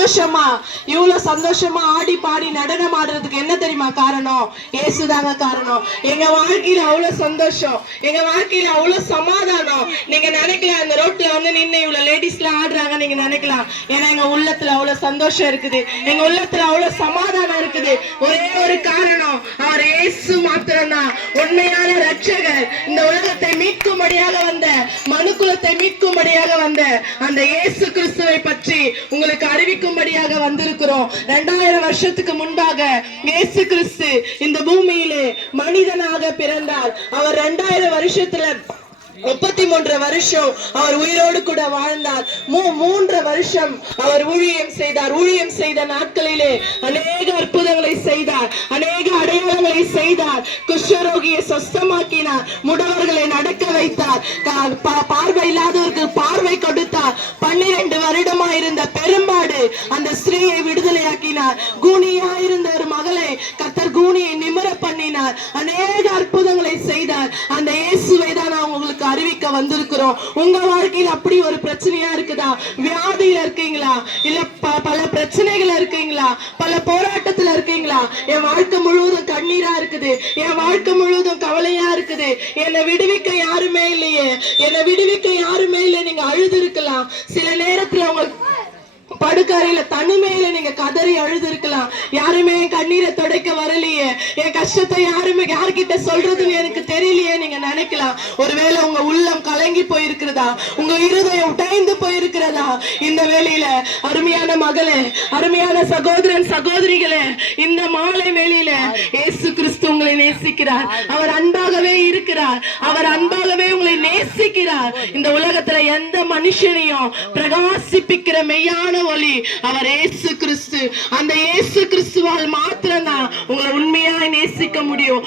இவ்வளவு சந்தோஷமா ஆடி பாடி நடனம் ஆடுறதுக்கு என்ன தெரியுமா காரணம்? இயேசுதாங்க காரணம். எங்க வாழ்க்கையில அவ்வளவு சந்தோஷம், எங்க வாழ்க்கையில அவ்வளவு சமாதானம். நீங்க நினைக்கலாம் இந்த ரோட்ல வந்து நின்று இவ்வளவு லேடிஸ் எல்லாம் ஆடுறாங்க நீங்க நினைக்கலாம். ஏன்னா எங்க உள்ளத்துல அவ்வளவு சந்தோஷம் இருக்குது, எங்க உள்ளத்துல அவ்வளவு சமாதானம் இருக்குது. ஒரே ஒரு காரணம், அவர் இயேசு மாத்திரம்தான் உண்மையான ரட்சகர். இந்த உலகத்தை மீட்கும்படியாக வந்த, மனுக்குலத்தை மீட்கும்படியாக வந்த அந்த இயேசு கிறிஸ்துவை பற்றி உங்களுக்கு அறிவிக்கும்படியாக வந்திருக்கிறோம். 2000 வருஷத்துக்கு முன்பாக இயேசு கிறிஸ்து இந்த பூமியிலே மனிதனாக பிறந்தார். அவர் 2000 வருஷத்துல 33 வருஷம் அவர் உயிரோடு கூட வாழ்ந்தார். 3 வருஷம் அவர் ஊழியம் செய்தார். ஊழியம் செய்த நாட்களிலே அநேக அற்புதங்களை செய்தார், அநேக அடையாளங்களை செய்தார். குஷ்டரோகியை சொஸ்தமாக்கினார், முடவர்களை நடக்க வைத்தார், பார்வை இல்லாதவருக்கு பார்வை கொடுத்தார். 12 வருடமா இருந்த பெரும்பாடு அந்த ஸ்திரீயை விடுதலையாக்கினார். கூனியா இருந்த ஒரு மகளை கர்த்தர் கூனியை நிமிர பண்ணினார். அநேக அற்புதங்களை செய்தார். அந்த இயேசுவை தான் நான் உங்களுக்கு அறிவிக்க வந்திருக்கிறோம். உங்க வாழ்க்கையில் அப்படி ஒரு பிரச்சனையா இருக்குதா? வியாதியில இருக்கீங்களா? இல்ல பல பிரச்சனைகள் இருக்கீங்களா? பல போராட்டத்துல இருக்கீங்களா? என் வாழ்க்கை முழுவதும் கண்ணீரா இருக்குது, என் வாழ்க்கை முழுவதும் கவலையா இருக்குது, என்னை விடுவிக்க யாருமே இல்லையே, என்னை விடுவிக்க யாருமே இல்லை. நீங்க அழுது இருக்கலாம். சில நேரத்துல உங்களுக்கு படுக்கறையில தனிமையில நீங்க கதறி அழுது இருக்கலாம். யாருமே என் கண்ணீரை துடைக்க வரலையே, என் கஷ்டத்தை யார்கிட்ட சொல்றதுன்னு எனக்கு தெரியலையே நீங்க நினைக்கலாம். ஒருவேளை உங்க உள்ளம் கலங்கி போயிருக்கிறதா, உங்க இருதயம் உடைந்து போயிருக்கிறதா? இந்த வேளையில அருமையான மகளே, அருமையான சகோதரன் சகோதரிகளே, இந்த மாலை வேளையில இயேசு கிறிஸ்து உங்களை நேசிக்கிறார். அவர் அன்பாகவே இருக்கிறார், அவர் அன்பாகவே உங்களை நேசிக்கிறார். இந்த உலகத்துல எந்த மனுஷனையும் பிரகாசிப்பிக்கிற மெய்யான ஒளி அவர் இயேசு கிறிஸ்து. அந்த இயேசு கிறிஸ்துவால் மாத்திரம்தான் உங்களை உண்மையாய் நேசிக்க முடியும்.